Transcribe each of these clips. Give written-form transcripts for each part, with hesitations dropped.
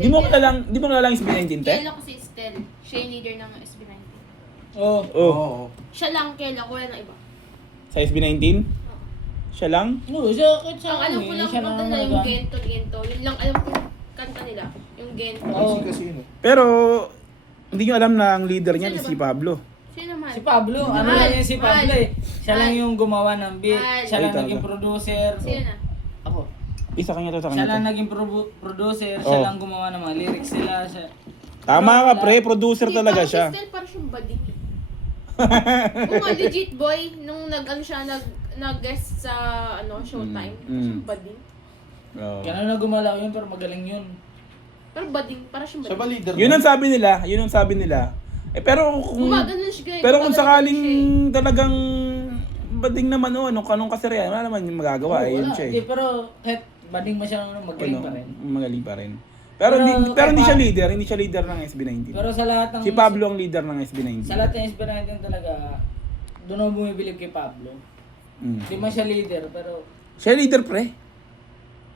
Di mo kilalang SB19, te? Kela ko si Estel. Siya yung leader ng SB19. Oo. Oh. Siya lang kela ko, wala na iba. Sa SB19? Siya lang? No, siya kahit sa Ang alam ko lang siya kanta lang na yung talaga. Gento. Yun lang alam ko yung kanta nila. Yung Gento. Oo. Kasi yun eh. Pero, hindi nyo alam na ang leader niyan Sino is si ba? Pablo. Sino naman? Si Pablo, ano Mahal, lang yan si Pablo mahal. eh. Siya lang yung gumawa ng beat, Mahal. siya lang Ay, naging talaga. producer. Sino na? Ako. Isa kanya to, sa Siya kanya lang to. naging producer, siya Oh. lang gumawa ng mga lyrics nila. Siya. Tama ka, Wala. pre. Producer Hindi, talaga parang siya. Si Estel parang siyang bading. Kung nga legit boy, nung nag-ano siya, nag-guest sa Showtime. Siyang bading. Oo. Kaya na gumalaw yun, pero magaling yun. Pero bading, parang siyang Siya ba bading. leader? Yun ang sabi nila. Yun ang sabi nila. Pero kung... Gumaganon siya. Pero kung gumaganon sakaling siya eh. talagang bading naman anong kasarian, wala naman yung magagawa. Oo, Yun wala. siya Hindi, eh. pero kahit bading masyadong magaling pa rin. Magaling pa rin. Pero Pero hindi kay siya Pa- leader. Hindi siya leader ng SB19. Pero sa lahat ng... Si Pablo ang leader ng SB19. Sa lahat ng SB19 talaga, doon ako bumibilib kay Pablo. Mm. Hindi man siya leader, pero Siya leader, pre.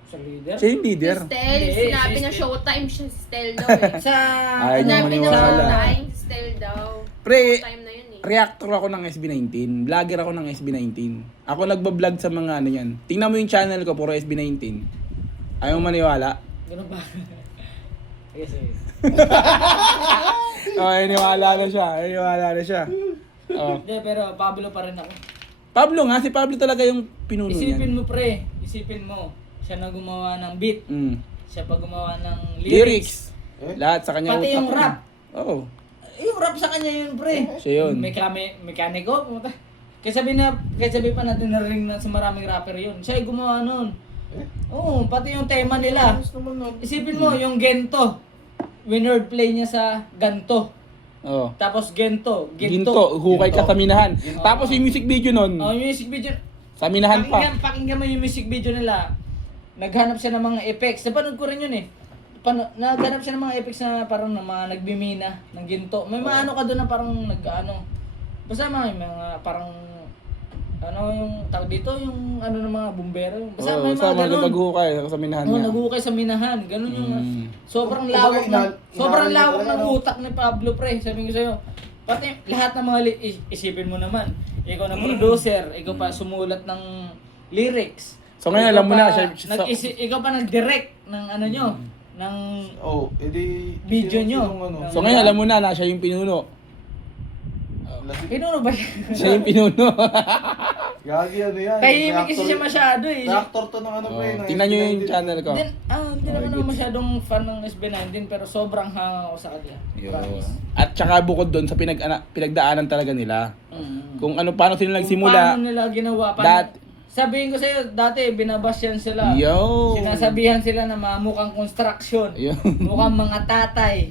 siya leader. Siya yung leader. Si Estel, Hindi, sinabi si na Estel. Showtime siya si Estel daw eh. Sa... Ay, hindi Sinabi na maniwala. Showtime, si Estel daw. Pre, Showtime na yun eh. reactor ako ng SB19. Vlogger ako ng SB19. Ako nagbablog sa mga ano yan. Tingnan mo yung channel ko, puro SB19. Ayaw mo maniwala? Ganun ba? Yes, yes. Oh, iniwala na siya. Iniwala na siya. Oh. Hindi, pero Pablo pa rin ako. Pablo nga, si Pablo talaga yung pinuno Isipin niyan. mo pre, isipin mo. Siya na gumawa ng beat. Mm. Siya pa gumawa ng lyrics. Lyrics. Eh? Lahat sa kanya. Pati utak yung yun. rap. Oo. Yung rap sa kanya yun pre. Siya yun. Mekaniko. Pumunta. Kaya sabi pa natin narinig na sa maraming rapper yun. Siya yung gumawa nun. Oo, pati yung tema nila. Ayos naman nun. Isipin mo, yung Gento. Winord play niya sa Ganto. Oo. Tapos Gento. Ginto, hukay ka Ginto. sa minahan. Tapos yung music video nun, Oh, yung music video. sa minahan pa. Pakinggan mo yung music video nila. Naghanap siya ng mga effects. Napanood ko rin yun eh. Naghanap siya ng mga effects na parang na mga nagbimina ng ginto. May mga ano ka doon na parang nag-ano. Basta mga parang ano yung tawag dito, yung ano ng mga bumbero. Basta Oo, may sa mga ganun. naghukay sa minahan Oo, niya. naghukay sa minahan. Ganun yung Mm. sobrang Kumbaga, lawak ng sobrang inaano lawak talaga, ng no? utak ni Pablo pre. Sabi ko sa'yo, pati lahat ng mga isipin mo naman. Ikaw na producer, ikaw pa sumulat ng lyrics. So ngayon, Ikaw alam mo na, pa ikaw pa nag-direct ng ano nyo, ng Oh, edi... Video sino- nyo. sinong ano? So ngayon, alam mo na siya yung pinuno. Lasik. Pinuno ba siya? Siya yung pinuno. Gagi ano yan. Tahimik kasi reactor- siya masyado eh. Reactor to ng ano Oh, pa eh. ng tingnan nyo yung SB19. channel ko. Hindi naman ako masyadong fan ng SB19 pero sobrang hanga ako sa kanya. Promise. At saka bukod doon sa pinagdaanan talaga nila. Mm. Kung ano, paano sila Kung nagsimula. paano nila ginawa. Sabihin ko sa'yo, dati binabasyan sila. Yo! Sinasabihan sila na mga mukhang construction. Yo! Mukhang mga tatay.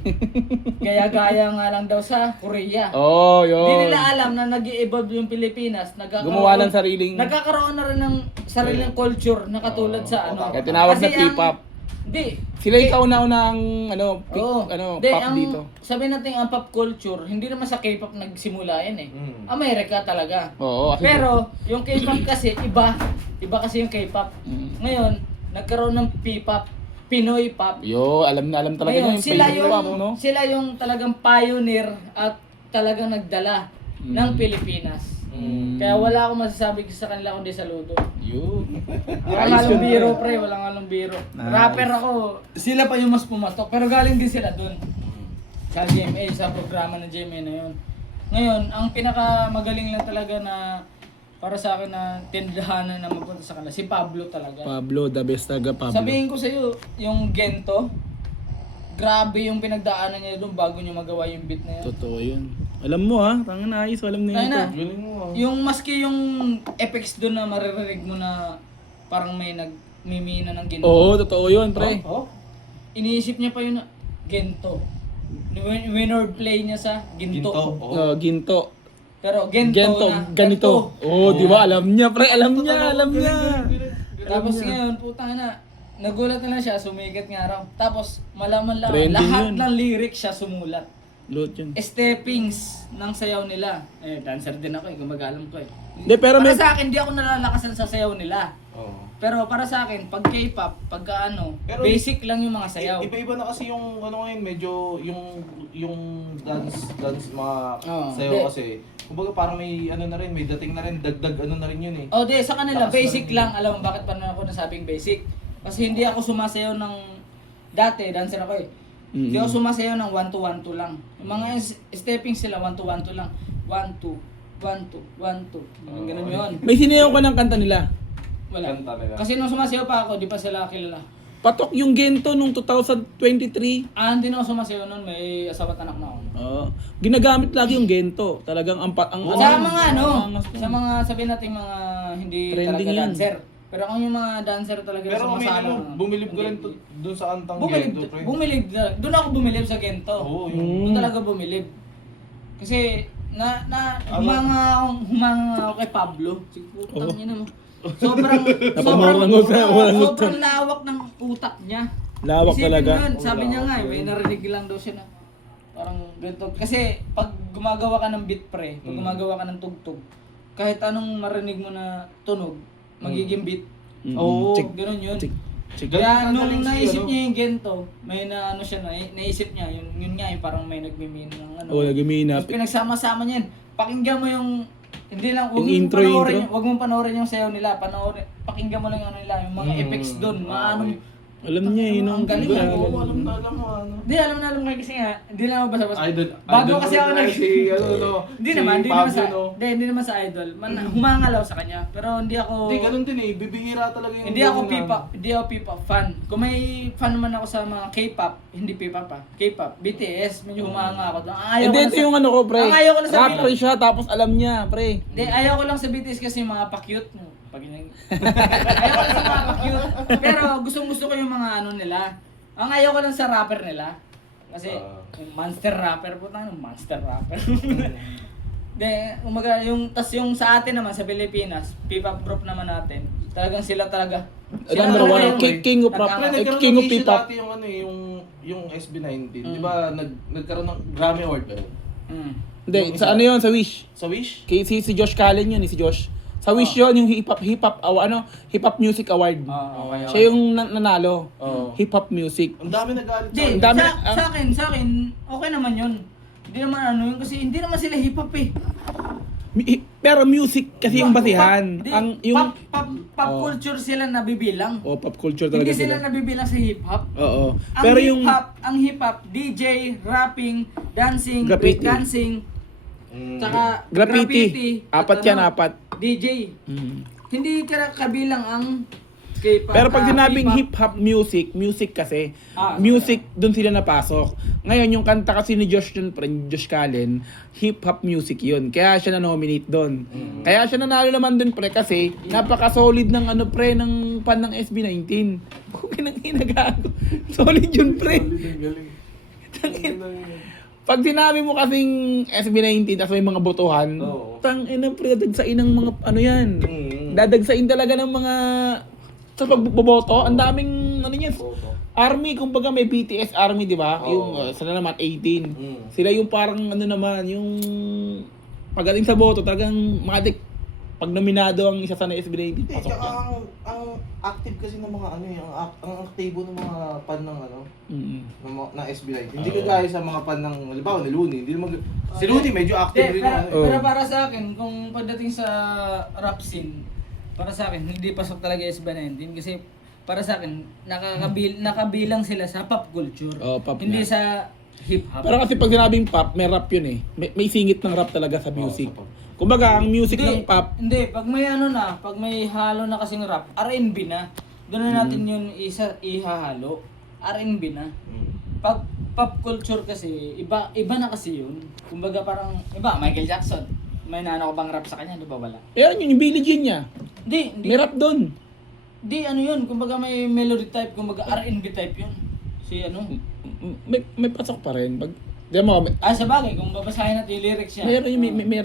Gaya-gaya nga lang daw sa Korea. Oh, Hindi yun. nila alam na nag-i-evolve yung Pilipinas. Gumawa ng sariling... Nagkakaroon na rin ng sariling culture na katulad sa ano. Kaya tinawag na Kasi ang- K-pop. Hindi. Sila yung kauna-una ang Oo. Hindi, pop ang, dito. sabi natin ang pop culture, hindi naman sa K-pop nagsimula yan eh. Mm. Amerika talaga. Oo. kasi- Pero yung K-pop kasi iba. Iba kasi yung K-pop. Mm. Ngayon, nagkaroon ng P-pop, Pinoy pop. Yo, alam na alam talaga Ngayon, yung sila Pinoy yung pop, no? sila yung talagang pioneer at talagang nagdala ng Pilipinas. Mm. Kaya wala akong masasabi sa kanila kundi saludo. Yo. Walang halong biro pre, walang halong biro. Nice. Rapper ako, sila pa yung mas pumatok pero galing din sila dun. Sa GMA, sa programa ng GMA na yun. Ngayon, ang pinakamagaling lang talaga na para sa akin na tindahanan na mapunta sa kanila, si Pablo talaga. Pablo, the best talaga Pablo. Sabihin ko sa iyo, yung Gento, grabe yung pinagdaanan niya doon bago niya magawa yung beat na yun. Totoo yun. Alam mo ha, tangan na ayos, alam na Ayun yun. na. to. Galing mo ah. Yung maski yung effects doon na maririnig mo na parang may nagmimina ng ginto. Oo, totoo yun, pre. Oh? Iniisip niya pa yun na Gento. Winner play niya sa ginto. Ginto. Pero Gento, Gento, na ganito. Oo, di ba? Alam niya, pre. Alam niya, alam niya. Tapos ngayon, putang na, nagulat na lang siya, sumigat nga raw. Tapos malaman lang, Trending lahat yun. ng lyrics siya sumulat. Loot yun. Steppings ng sayaw nila. Dancer din ako eh, gumagalam ko eh. Hindi, pero Para may... sa akin, di ako nalalakasan sa sayaw nila. Oo. Pero para sa akin, pag K-pop, pagka ano, Pero basic lang yung mga sayaw. Iba-iba na kasi yung ano ngayon, medyo yung dance mga Oo, sayo di- kasi. Kumbaga parang may ano na rin, may dating na rin, dagdag ano na rin yun eh. O di, sa kanila, Takas basic na rin. lang. Alam mo bakit pa na ako nasabing basic? Kasi hindi ako sumasayaw ng... Dati, dancer ako eh. Hindi ako sumasayaw ng 1-2-1-2 lang. Yung mga stepping sila, 1-2-1-2 lang. 1-2, 1-2, 1-2. Ganun yun. May sinayaw ka ng kanta nila. Wala. Kanta nila. Kasi nung sumasayaw pa ako, di pa sila kilala. Patok yung Gento nung 2023. Hindi na ako sumasayaw nun, may asawa at anak na ako. Oo. Ginagamit lagi yung Gento. Talagang ang Sa mga ano, ang- sa mga sabihin natin mga hindi Trending talaga yan. dancer. Pero kung yung mga dancer talaga Pero kung sumasala. bumilib ka rin doon sa antang Bumilib, Gento, pre. bumilib. Doon ako bumilib sa Gento. Oo, Doon talaga bumilib. Kasi humanga ako kay Pablo. Sige, putang ina mo. Sobrang Napamura mo sa walang sobrang lawak ng utak niya. Lawak Isipin talaga. mo yun, sabi niya Lawak nga, yun. may narinig lang daw siya na parang ganito. Kasi pag gumagawa ka ng beat pre, pag gumagawa ka ng tugtog, kahit anong marinig mo na tunog, magiging beat. Oo, Check. ganun yun. Check. Check. Kaya nung Galing si naisip ano. niya yung Gento, may na ano siya, naisip niya, yun nga yung parang may nagmimin ng ano. Oo, nagimina. Tapos pinagsama-sama niyan. Pakinggan mo yung hindi lang Yung intro, intro? Wag mong panoorin yung sayaw nila, pakinggan mo lang yung ano nila, yung mga effects doon, mga ano. Alam niya yun. Ang galing, Grabe. ah. Oo, alam na alam mo ano. Hindi alam ko kasi nga, hindi lang ako basta-basta. Idol. Bago idol kasi mo ako rin nag si ano no. Hindi si naman Pablo, sa no? hindi naman sa idol. Humangalaw sa kanya, pero hindi ako Hindi ganun din eh, bibihira talaga yung Hindi ako ganun P-pop, hindi ako P-pop fan. Kung may fan naman ako sa mga K-pop, hindi P-pop pa. K-pop, BTS, medyo humanga ako. Ang ayaw Hindi, ko ito yung ano ko, pre. Ang ayaw ko na sabihin. Rapper siya, tapos alam niya, pre. Hindi, ayaw ko lang sa BTS kasi yung mga pa-cute. Ayaw ko lang sa mga pa-cute. Pero gustong-gusto ko yung mga ano nila. Ang ayaw ko lang sa rapper nila. Kasi yung monster rapper po tayo, monster rapper. De, umaga yung yung sa atin naman sa Pilipinas, P-pop group naman natin. Talagang sila talaga. Number talaga one, yung- king of rap. Pre, nagkaroon King ng of issue P-pop. dati yung ano eh, yung SB19. Di ba nagkaroon ng Grammy Award ba yun? Mm. Hindi, sa ano yun, sa Wish. Sa Wish? Si Josh Callen yun, si Josh. Sa Wish yun, yung hip hop music award. Okay. Siya yung nanalo. Oo. Hip hop music. Ang dami nagalit Hindi, Ang dami sa akin, okay naman yun. Hindi naman ano yun, kasi hindi naman sila hip-hop eh. Pero music kasi yung basihan. Hindi, Ang yung pop culture sila nabibilang. pop culture talaga Hindi sila sila. nabibilang sa hip-hop. Oo. Ang Pero yung hip-hop, DJ, rapping, dancing, Graffiti. breakdancing, Mm. tsaka graffiti. at Apat yan, apat. DJ. Mm. Hindi kabilang ang K-pop. Pero pag sinabing hip-hop, music kasi, Ah, music doon sila napasok. Ngayon yung kanta kasi ni Josh Callen, hip-hop music yun. Kaya siya na-nominate doon. Kaya siya nanalo naman doon pre kasi napaka-solid ng ano pre ng fan ng SB19. Kung ginagago. Solid yun pre. Galing. Pag sinabi mo kasing SB19 tapos may mga botohan, Oo. tangina pre, dadagsain ng mga ano yan. Mm. Dadagsain talaga ng mga sa pagboboto, ang daming ano yan. Army, kumbaga may BTS Army, di ba? Oo. Yung sila naman 18. Mm. Sila yung parang ano naman, yung pagaling sa boto, talagang matik pag nominado ang isa sa SB19, Hindi, pasok tsaka yan. ang active kasi ng mga ano eh, ang aktibo ng mga pan ng ano, Mm. ng SB19. Hindi kagaya sa mga pan ng, halimbawa ni Looney, hindi naman, si Looney medyo active rin pero, yung ano eh. Oh. pero para sa akin, kung pagdating sa rap scene, para sa akin, hindi pasok talaga SB19 kasi para sa akin, nakabilang sila sa pop culture. Oh, pop hindi na. sa hip-hop. Pero kasi pag sinabing pop, may rap yun eh. May singit ng rap talaga sa music. sa pop. Kumbaga, ang music ng pop, Hindi, pag may ano na, pag may halo na kasing rap, R&B na. Doon na natin yun ihahalo. R&B na. Pag pop culture kasi, iba na kasi yun. Kumbaga parang, iba, Michael Jackson. May naano ko bang rap sa kanya, di ba wala? yan yun, yung Billie Jean niya. Hindi, May rap doon. Di ano yun, kumbaga may melody type, kumbaga R&B type yun. Si ano? May pasok pa rin. Pag, di mo, Sa bagay, kung babasahin natin yung lyrics niya. meron yung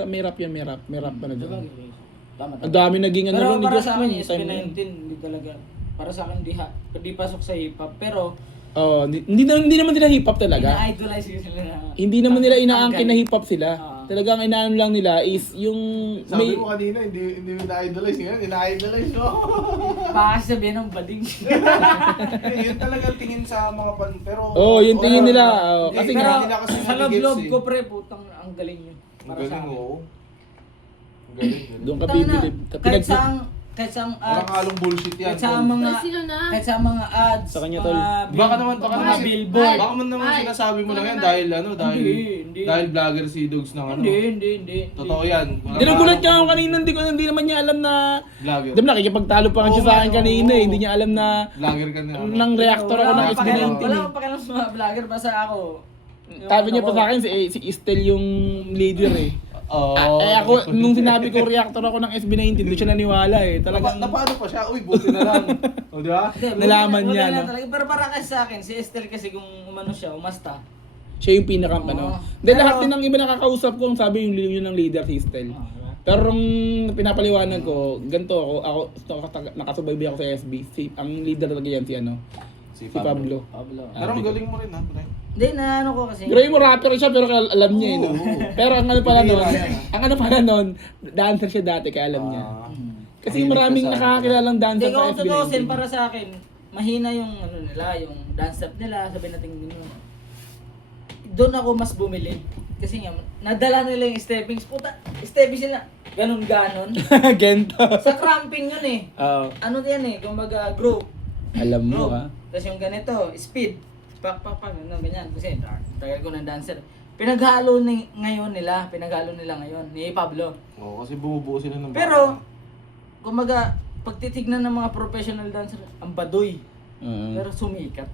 may rap yan, may rap pa na Sa doon. bagay, tama. Ang dami naging ano Pero rin ni para Josh sa akin, Callen, time na yun. SB19, hindi talaga. Para sa akin, di pasok sa hip-hop. Pero, Oh, hindi naman nila hip hop talaga. Ina-idolize ko sila na. Hindi naman nila inaangkin na hip hop sila. Oo. Talagang inaano lang nila is yung Sabi mo kanina, hindi mo na-idolize. Ngayon, ina-idolize mo. Baka sabihin ng bading. Yun talaga tingin sa mga pan. Pero... Oh, yun tingin nila. Oh, Kasi kasi Pero nga, nila kasi sa nabigets loob eh. ko pre, putang ang galing yun. Ang Para sa galing, akin. oo. Ang galing. doon ka Tangina, bibilib. kahit sa Walang ads, halong bullshit yan. kahit sa mga Ay, sino na? kahit sa mga ads, Sa kanya, mga tol. Baka naman, mga kasi- billboard. Baka man naman Ay, sinasabi mo lang yan ay. dahil Hindi. dahil vlogger si Dogs ng ano. Hindi. Totoo yan. Dinagulat niya ako kanina, hindi naman niya alam na Vlogger. Di ba nakikipagtalo pa nga siya Oo sa nga, akin kanina oo. eh. Hindi niya alam na Vlogger ka na. ano. nang reactor ako ng Wala SB19 akong pakialam sa mga vlogger, basta ako. Sabi niya pa sa akin si Estel yung leader eh. Oo. Ako, nung sinabi ko reactor ako ng SB19, doon siya naniwala eh. Talagang Napaano pa siya? Uy, buti na lang. O, di ba? Hindi, Nalaman wala niya, na no? talaga. Pero para kasi sa akin, si Estel kasi kung umano siya, umasta. siya yung pinaka Oo. ano. Dahil Pero- lahat din ng iba nakakausap ko, ang sabi yung ng leader si Estel. Diba? Pero nung pinapaliwanag ko, ganito ako nakasubaybay ako sa SB. Ang leader talaga yan si Pablo. Pablo. Pero ang galing mo rin ha, pre. Hindi, na ano ko kasi. Grabe mo rapper siya pero alam niya eh. No? Oo. Pero ang ano pala Hindi nun, yan, ang ano pala nun, dancer siya dati kaya alam niya. Kasi Mahilig maraming ka sa- nakakakilalang Hindi dancer ko sa kung tutusin SB19. para sa akin, mahina yung ano nila, yung dance step nila, sabi natin gano'n. Doon ako mas bumili. Kasi nga, nadala nila yung steppings. Puta, steppings nila, ganon-ganon. Gento. Sa cramping yun eh. Oo. Ano yan eh, kumbaga group. Alam mo Group. ha. Tapos yung ganito, speed. Pak, ano, ganyan. Kasi tagal ko ng dancer. Pinaghalo ngayon nila ngayon, ni Pablo. Oo, kasi bumubuo sila ng Pero, kumbaga, pag titignan ng mga professional dancer, ang baduy. Oo. Pero sumikat.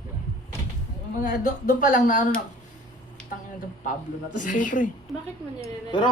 Mga doon pa lang na ano na, tangina ng Pablo na to. Siyempre. Bakit mo nire-realize? Pero